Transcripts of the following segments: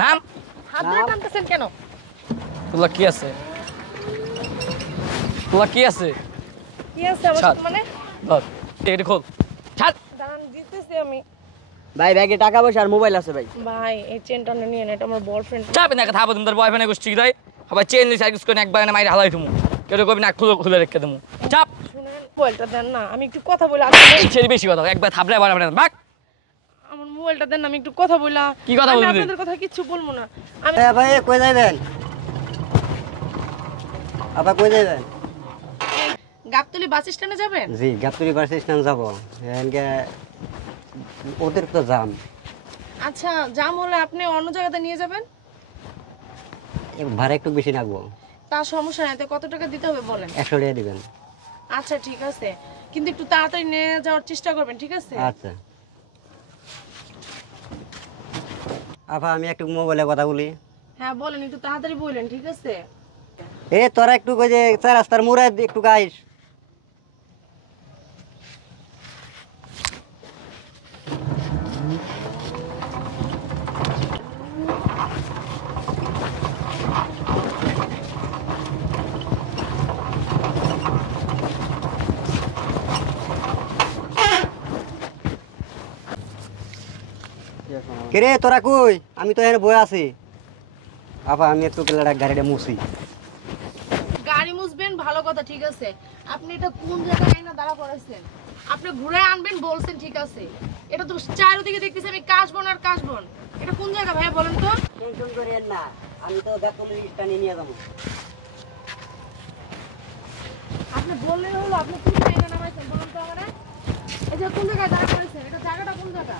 নাম হাত ধরে টানতেছেন কেন? তোলা কি আছে? তোলা কি আছে? কি আছে আমার ছাড়। মানে? ধর এটা খোল। ছাড়। দাঁড়ান দিতেছি আমি। ভাই ব্যাগে টাকা পয়সা আর মোবাইল আছে ভাই। ভাই এই চেনটা নিয়ে নেন, এটা আমার বয়ফ্রেন্ড। চাপে না কথা তুমি তোর বয়ফ্রেন্ডে গোষ্ঠী রাই আবার চেন লিস সার্ভিস করে একবার না মাইরে হালাই তুমি কেউ কবি না খুলে খুলে রেখে দেবো। চাপ। শুনেন মোবাইলটা দেন না, আমি একটু কথা বলি। ছেড়ে বেশি কথা একবার থাপলে আবার বাক। আমার মোবাইলটা দেন না, আমি একটু কথা বলি। কি কথা বলবি? আপনাদের কথা কিচ্ছু বলবো না আমি। ভাই কই যাবেন? আপা কই যাবেন? গাবতলী বাস স্ট্যান্ডে যাবেন? জি গাবতলী বাস স্ট্যান্ড যাব। এনকে অতিরিক্ত জাম। আচ্ছা জাম হলে আপনি অন্য জায়গাতে নিয়ে যাবেন। ভাড়া একটু বেশি লাগবো। তার সমস্যা নাই, তো কত টাকা দিতে হবে বলেন? 100 টাকা দিবেন। আচ্ছা ঠিক আছে, কিন্তু একটু তাড়াতাড়ি নিয়ে যাওয়ার চেষ্টা করবেন, ঠিক আছে? আচ্ছা আপা আমি একটু মোবাইলে কথা বলি। হ্যাঁ বলেন, একটু তাড়াতাড়ি বলেন, ঠিক আছে? এ তোরা একটু কই যে চার রাস্তার মোড়ে একটু গাইস। কিরে তোরা কই? আমি তো এখানে বয়ে আছি। আপা আমি একটু গাড়িটা মুছি। গাড়ি মুছবেন ভালো কথা, ঠিক আছে। আপনি এটা কোন জায়গায় না দাঁড়া করেছেন? আপনি ঘুরে আনবেন বলছেন, ঠিক আছে। এটা তো চারিদিকে দেখতেছি আমি কাশবন আর কাশবন। এটা কোন জায়গা ভাই বলেন তো? টেনশন করিয়েন না, আমি তো গাবতলী স্ট্যান্ডে নিয়ে যাবো। আপনি বললেই হলো, আপনি কোন জায়গায় নামাইছেন বলুন তো আমারে। এই যে কোন জায়গায় দাঁড়া করেছেন, এটা জায়গাটা কোন জায়গা?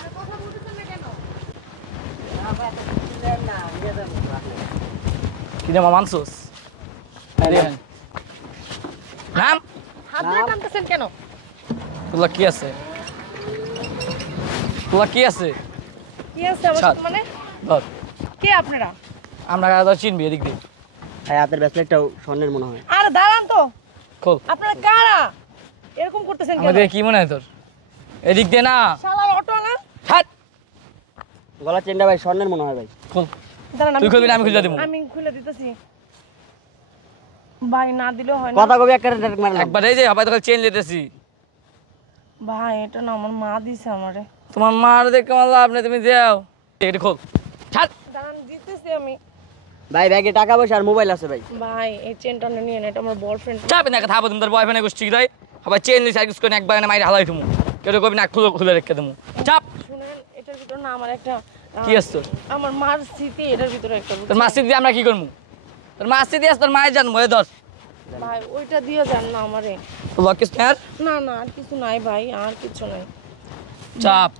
আর কথা বলতেছেন না কেন? কি নাম মানসুস? নাম হাত ধরে টানতেছেন কেন? তোলা কি আছে? তোলা কি আছে? কি আছে আমার ছাড়। মানে? ধর কে আপনারা? আমরা কারা চিনবি এদিক দিয়ে ভাই হাতের ব্রেসলেটটাও স্বর্ণের মনে হয়। আরে দাঁড়ান তো, খোল। আপনারা কারা? এরকম করতেছেন কেন? আমাদের কি মনে হয় তোর? এদিক দিয়ে না। শালার অটো না? ছাড়। গলার চেনটা ভাই স্বর্ণের মনে হয় ভাই। খোল। দাঁড়ান তুই খুলবি না আমি খুলে দেবো। আমি খুলে দিতেছি। ভাই না দিলেও হয় না। কথা কবি একটা ডাইরেক্ট মারলাম। একবার এই যে আবার তোকে চেন লেতেছি। ভাই এটা না আমার মা দিছে আমারে। তোমার মার দেখে আমার লাভ নেই, তুমি যাও। এটা খোল। ছাড়। দাঁড়ান দিতেছি আমি। ভাই ব্যাগে টাকা পয়সা আর মোবাইল আছে ভাই। ভাই এই চেনটা নিয়ে নেন, এটা আমার বয়ফ্রেন্ড। চাপে না কথা তুমি তোর বয়ফ্রেন্ডে গোষ্ঠী রাই আবার চেন লিস সার্ভিস করে একবার না মাইরে হালাই তুমি কেউ কবি না খুলে খুলে রেখে দেবো। চাপ। শুনেন এটার ভিতর না আমার একটা কি আছে তোর? আমার মার স্মৃতি এটার ভিতরে একটা। তোর মাসি দিয়ে আমরা কি করবো? তোর মাসি দিয়ে তোর মায়ের জানবো। এ ধর ভাই ওইটা দিয়ে যান না আমারে। তোর লকিস আর না না আর কিছু নাই ভাই, আর কিছু নাই চাপ।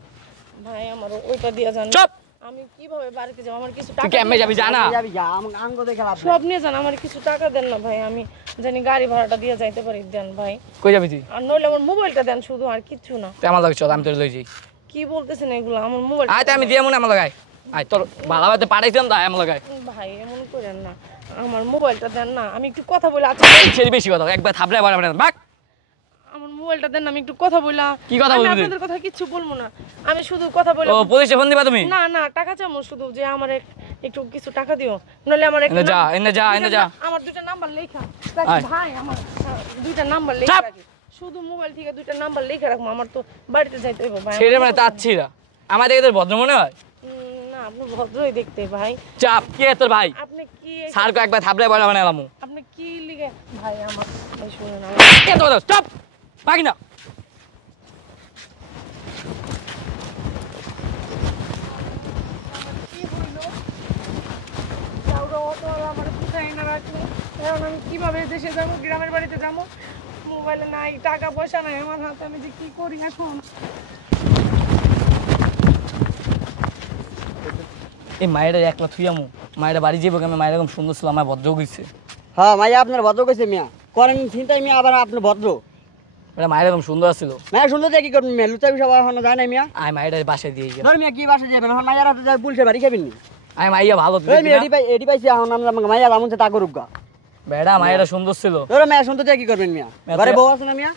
ভাই, আমার ওইটা দিয়ে যান। চুপ। আমি কিভাবে বাড়িতে যাব? আমার কিছু তুই টাকা কেমনে যাবি জানা? যাবি যা আঙ্গ দেখে লাভ। সব নিয়ে যান, আমার কিছু টাকা দেন না ভাই, আমি জানি গাড়ি ভাড়াটা দিয়ে যাইতে পারি। দেন ভাই, কই যাবি তুই? আর নইলে আমার মোবাইলটা দেন শুধু, আর কিচ্ছু না। তুই আমার লাগে চল, আমি তোর লই যাই। কি বলতেছেন এগুলো? আমার মোবাইল আয় আমি দিয়ে মনে আমার লাগাই। আয় তোর ভালোবাতে পাঠাইছিলাম তাই আমার লাগাই। ভাই এমন করেন না, আমার মোবাইলটা দেন না, আমি একটু কথা বলি। আচ্ছা ছেড়ে বেশি কথা একবার থাপলে আবার বাক। আমার মোবাইলটা দেন না, আমি একটু কথা বললাম। কি কথা বলবি তুই? আপনাদের কথা কিচ্ছু বলবো না, আমি শুধু কথা বলি। ও পুলিশে ফোন দিবা তুমি? না না টাকা চামো শুধু, যে আমার একটু কিছু টাকা দিও, নইলে আমার এনে যা এনে যা এনে যা। আমার দুইটা নাম্বার লেখা আয়। ভাই, আমার দুইটা নাম্বার লেখা চাপ। রাখি। শুধু মোবাইল থেকে দুইটা নাম্বার লেখা রাখবো, আমার তো বাড়িতে যাইতে হইব ভাই। ছেড়ে মানে তাচ্ছিরা আমার দেখে তোর ভদ্র মনে হয়? না আপনি ভদ্রই দেখতে ভাই। চাপ। কে তোর ভাই? আপনি কি স্যারকে একবার থাপলে আবার বানালাম। আপনি কি লিখে ভাই আমার ভাই শুনেন না। কে তোর স্টপ বাকি না। কি হইল? যাওরা অটোওয়ালা আমার কোথায় না রাখলো, এখন আমি কিভাবে দেশে যাবো, গ্রামের বাড়িতে যাবো? মোবাইলে নাই, টাকা পয়সা নাই আমার হাতে, আমি যে কি করি এখন? এই মায়েরা একলা থুইয়ামু মায়েরা বাড়ি যাবো কেন? মায়ের এরকম সুন্দর ছিল, আমার ভদ্র গেছে। হ্যাঁ মাইয়া আপনার ভদ্র কইছে মিয়া। করেন চিন্তাই মিয়া আবার আপনি ভদ্র। মায়ের এরকম সুন্দর ছিল। মায়া সুন্দর দেখি করবেন মিয়া, লুচাবি সব এখনো যায় না মিয়া। আয় মায়েরা বাসায় দিয়ে গেল। ধর মিয়া কি বাসা যাবেন এখন? মাইয়ার হাতে যায় পুলিশের বাড়ি খাবেন নি? আয় মাইয়া ভালো ওই মিয়া এডি পাইছি এখন আমরা মাইয়া আমন তা করুক গা। বেড়া মায়েরা সুন্দর ছিল। ধর মায়া সুন্দর দেখি করবেন মিয়া। ঘরে বউ আছে না মিয়া?